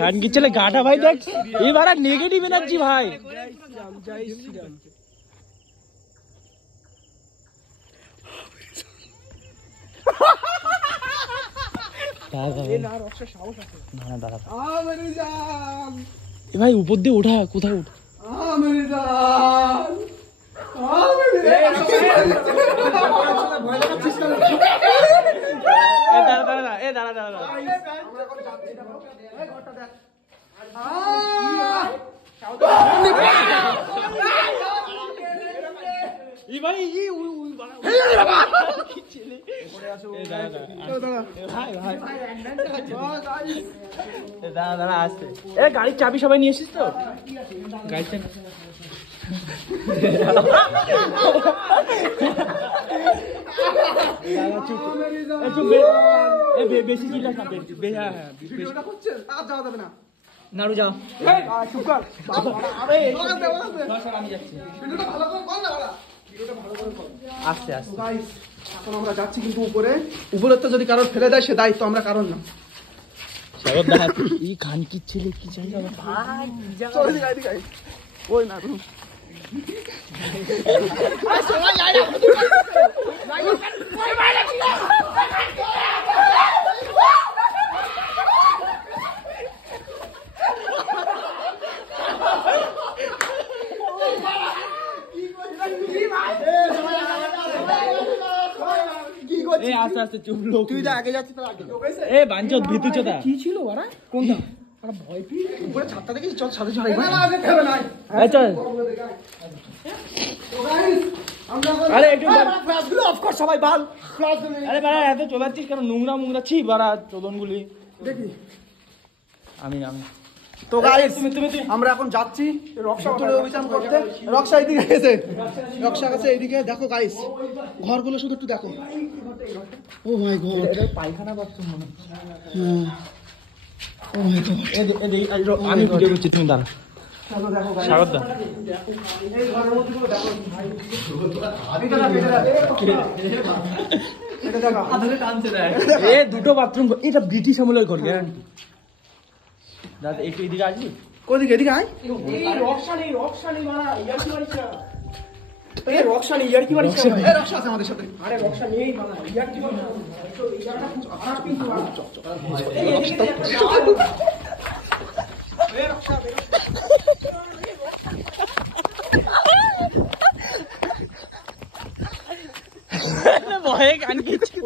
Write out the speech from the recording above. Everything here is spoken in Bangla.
গান কি চলে গাটা ভাই দেখ এবার আর নেগেটিভ এনার্জি ভাই। ভাই উপর দিয়ে ওঠা কোথাও উঠ গাড়ির চাবি সবাই নিয়ে এসিস তো গাড়িটা বেশি চিল্লাস না নাড়ু যাও আস্তে আস্তে। এখন আমরা যাচ্ছি কিন্তু উপরে তো যদি কারোর ফেলে দেয় সে দায়িত্ব আমরা কারণ না। এই খান কি ছেলে কি চাই ওই না আস্তে আস্তে চুপ লোক তুই আগে যাচ্ছিস এ বাঞ্চত ভিতু চোদা কি ছিল ওরা কোনটা ভয় পেয়ে উপরে ছাদটা দেখেছিস চল সাথে চল আরে একটু অফ কর সবাই বাল আরে বাড়া এত চলাচ্ছিস কেন নোংরা মোংরা ছি বাড়া চোদন গুলি দেখি আমি তো গাইস তুমি আমরা এখন যাচ্ছি রক্সা তুলে অভিযান করতে। রক্সা এইদিকে গেছে, রক্সা গেছে এইদিকে। দেখো গাইস ঘরগুলো শুধু একটু দেখো। ও মাই গড এটা পায়খানা বাথরুম মনে হচ্ছে। ও মাই গড আমি ভিডিও করছি তুমি দাঁড়া। চলো দেখো গাইস স্বাগত দা এই ঘরের মধ্যে গুলো দেখো ভাই এটা দেখো আধরে টানছে দেখ এ দুটো বাথরুম এটা ব্রিটিশ আমলের ঘর গ্যারান্টি। দাদা একটু এদিকে আসবি কোদিকে এদিকে আয়। এই রক্সানি মারা ইয়ারকি মারিস না এই রক্সানি ইয়ারকি মারিস না। এই রক্সা আছে আমাদের সাথে। আরে রক্সানি এই মারা ইয়ারকি মারিস না তো এই জায়গাটা খুব খারাপ কিন্তু এই এদিকে এই রক্সা ভয়ে গান গেছে।